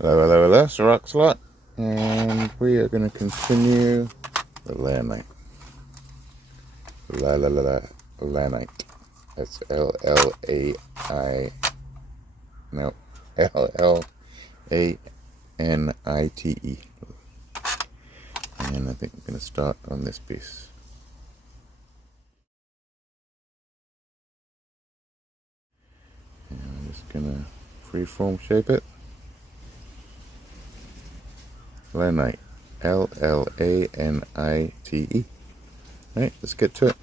Hello, hello, hello, it's the Rock Slot, and we are going to continue the Llanite. Llanite. That's L-L-A-I, no, L-L-A-N-I-T-E. And I think I'm going to start on this piece. And I'm just going to freeform shape it. Llanite. L-L-A-N-I-T-E. Alright, let's get to it.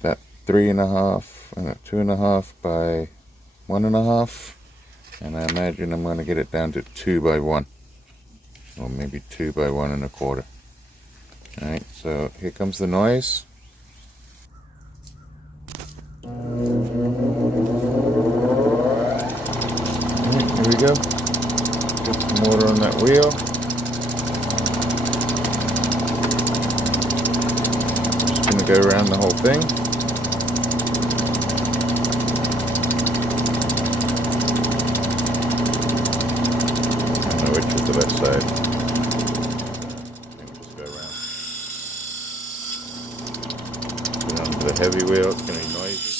About 2.5 by 1.5. And I imagine I'm going to get it down to 2 by 1. Or maybe 2 by 1.25. Alright, so here comes the noise. Alright, here we go. Get some water on that wheel. Just going to go around the whole thing. I don't know which is the left side. Just go around. Put it onto the heavy wheel, it's going to be noisy.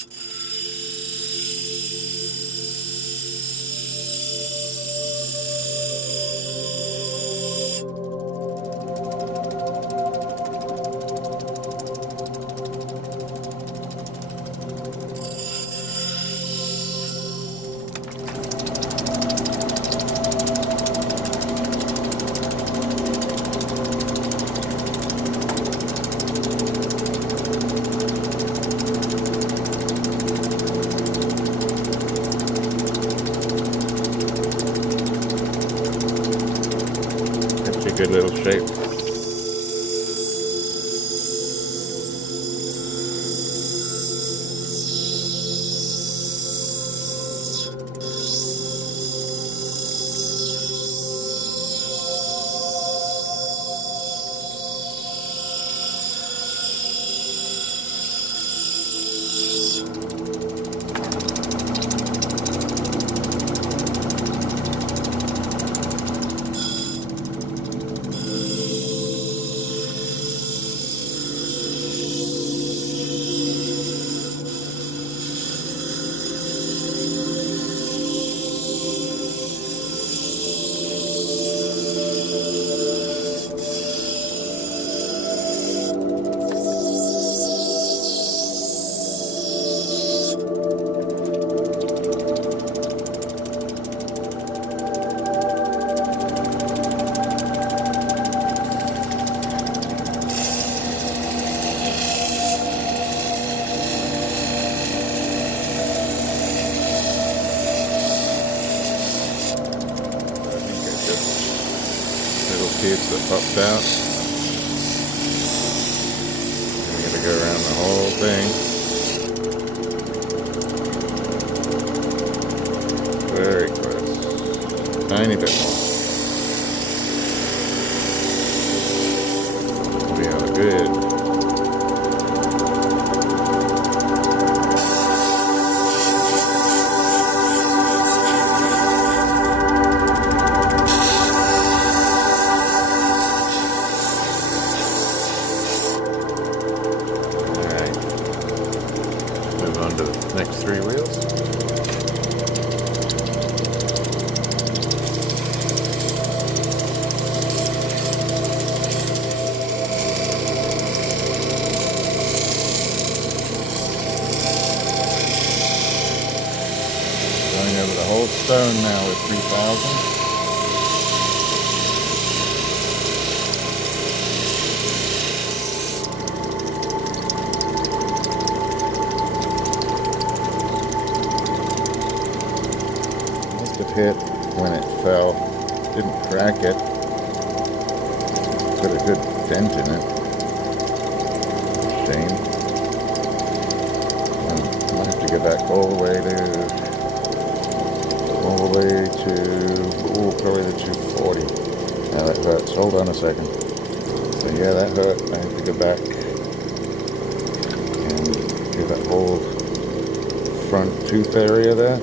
Good little shape. Little piece that pops out. And we're going to go around the whole thing. Very close. Tiny bit more. We are good. On to the next 3 wheels. Going over the whole stone now with 3000. Hit when it fell, didn't crack it, got a good dent in it. Shame. I'll have to go back all the way to probably the 240. Now that hurts. Hold on a second. So yeah, that hurt. I have to go back and do that whole front front tooth area there,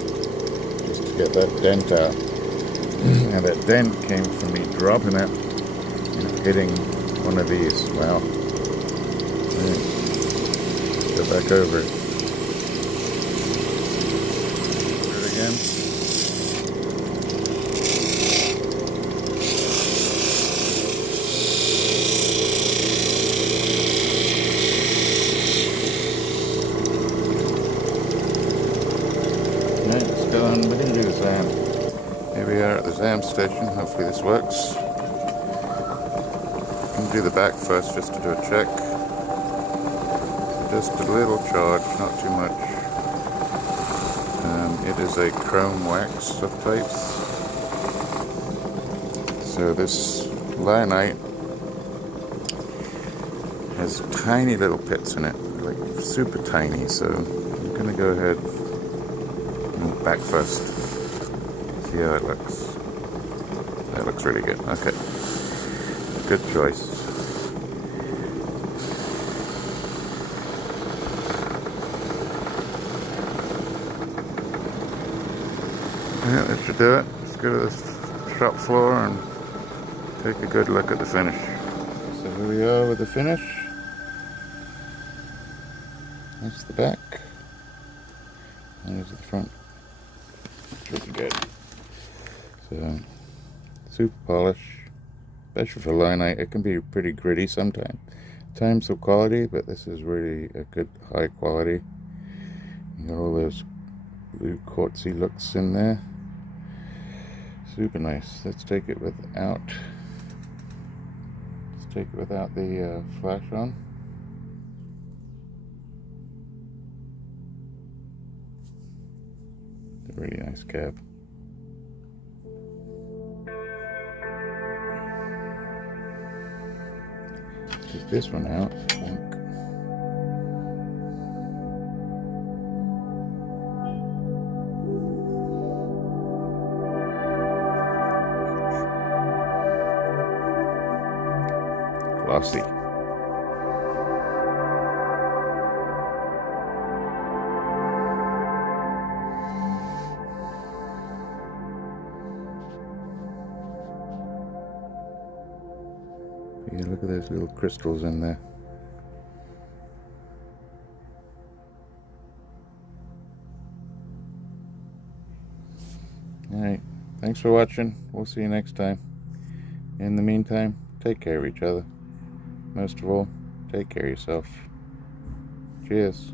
just to get that dent out. And that dent came from me dropping it and hitting one of these. Wow. Right. Go back over it. Do it again. Right, let's go on. We're going to do the SAM. Here we are at the SAM station. Hopefully this works. I'm going to do the back first just to do a check. Just a little charge, not too much. It is a chrome wax of types. So this Llanite has tiny little pits in it, like super tiny. So I'm going to go ahead and back first. See how it looks. That looks really good. Okay. Good choice. Yeah, that should do it. Let's go to the shop floor and take a good look at the finish. So here we are with the finish. That's the back. And here's the front. It's really good. So, super polish. Especially for Llanite, it can be pretty gritty sometimes. Times of quality, but this is really a good high quality. You got all those blue quartzy looks in there. Super nice. Let's take it without. Let's take it without the flash on. It's a really nice cab. Take this one out. Glossy. Yeah, look at those little crystals in there. Alright, thanks for watching. We'll see you next time. In the meantime, take care of each other. Most of all, take care of yourself. Cheers.